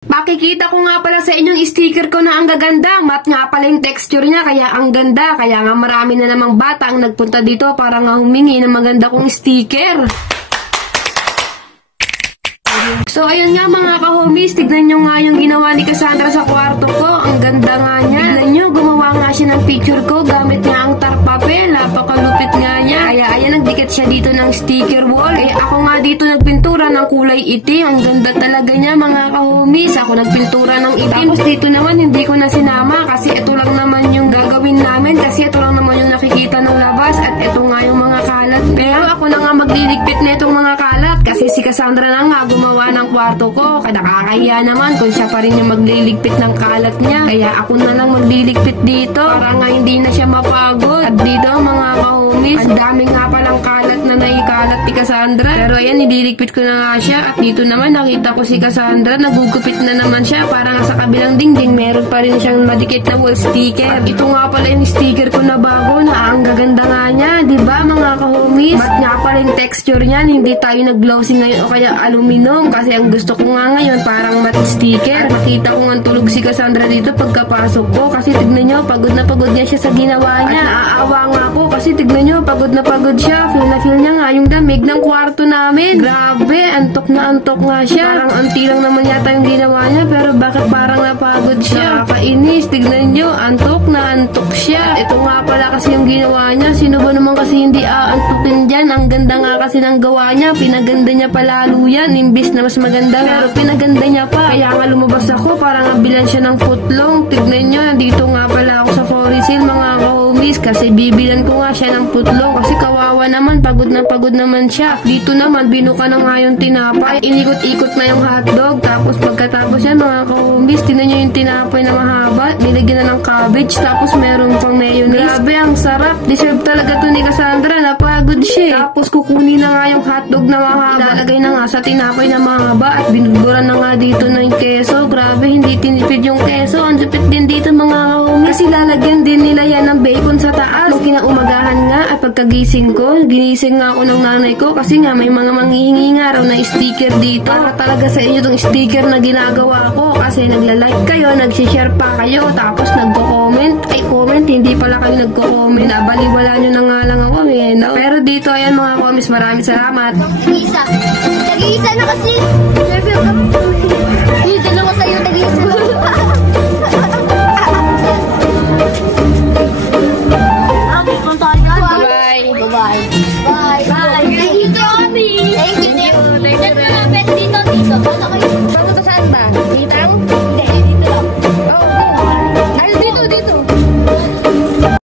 Makikita ko nga pala sa inyong sticker ko na ang gaganda. Matte nga pala yung texture niya, kaya ang ganda. Kaya nga marami na namang bata ang nagpunta dito para nga humingi ng maganda kong sticker. So ayun nga mga ka-homies, tignan nyo nga yung ginawa ni Cassandra sa kwarto ko. Ang ganda nga niya. Tignan nyo, gumawa nga siya ng picture ko gamit nga ang tar papel. Napakalupit nga niya. Kaya ayan, nagdikit siya dito ng sticker wall. Eh ako nga dito nagpintura ng kulay itim. Ang ganda talaga niya mga ka-homies. Ako nagpintura ng itim. Tapos dito naman hindi ko na sinama kasi ito lang naman yung gagawin namin. Kasi ito lang naman yung nakikita ng labas. At ito nga yung mga kalat. Pero ako na nga magliligpit na itong mga kalat. Kasi si Cassandra na nga gumawa ng kwarto ko. Kaya nakakahiya naman kung siya pa rin yung magliligpit ng kalat niya. Kaya ako na lang magliligpit dito para nga hindi na siya mapagod. At dito mga ka-homies, ang dami nga palang kalat na naikalat ni Cassandra. Pero ayan, nililigpit ko na nga siya. At dito naman nakita ko si Cassandra, nagugupit na naman siya para nga sa kabilang dingding meron pa rin siyang madikit na wall sticker. At ito nga pala yung sticker ko na bago na ang gaganda nga niya. Diba mga ka-homies? Matte nga pala yung texture niyan. Hindi tayo nag-glossy ngayon o kaya aluminum. Kasi ang gusto ko nga ngayon parang matte sticker. At makita ko nga tulog si Cassandra dito pagkapasok ko. Kasi tignan nyo, pagod na pagod niya siya sa ginawa niya. At naaawa nga po kasi tignan nyo, pagod na pagod siya. Feel na feel niya nga yung damig ng kwarto namin. Grabe, antok na antok nga siya. Parang anti lang naman yata yung ginawa niya. Pero bakit parang napagod siya? Nakakainis, tignan nyo, antok na antok siya. Ito nga pala kasi yung ginawa niya. Sino ba naman kasi hindi aantukin dyan? Ang ganda nga kasi ng gawa niya. Pinaganda niya palalo yan. Imbis na mas maganda, pero pinaganda niya pa. Kaya nga lumabas ako para nga bilan siya ng putlong. Tignan nyo, dito nga pala ako sa Forisil mga ka-homies. Kasi bibilan ko nga siya ng putlong. Kasi kawawa naman, pagod naman siya. Dito naman, binuka na nga yung tinapay. Inikot-ikot na yung hotdog. Tapos pagkatapos yan mga ka-homies, tignan nyo yung tinapay na mahaba. Nilagyan na ng cabbage. Tapos meron pang mayonnaise. Grabe, ang sarap. Deserve talaga to ni Cassandra. Napagod siya. Tapos kukunin na nga yung hotdog na mahaba. Ilalagay na nga sa tinapay na mahaba. At binugburan na nga dito ng keso. Grabe, hindi tinipid yung keso. Ang lupit din dito mga ka-homies. Kasi lalagyan din nila yan ng bacon sa taas. Kinaumagahan nga at pagkagising ko, ginising nga ako ng nanay ko kasi nga may mga manghihingi nga raw na sticker dito. Para talaga sa inyo tong sticker na ginagawa ko kasi nagla-like kayo, nag-share pa kayo, tapos nagko-comment. Ay, comment, hindi pala kayo nagko-comment. Nabaliwala nyo na nga lang ako eh, no? Pero dito, ayan mga comments, maraming salamat. Tag-iisa na kasi. Yung dalawa sa'yo, tag-iisa. Bye. Bye. Bye. Thank you, Tommy. Thank you. Dito. Dito. Dito. Bago to saan ba? Ditang?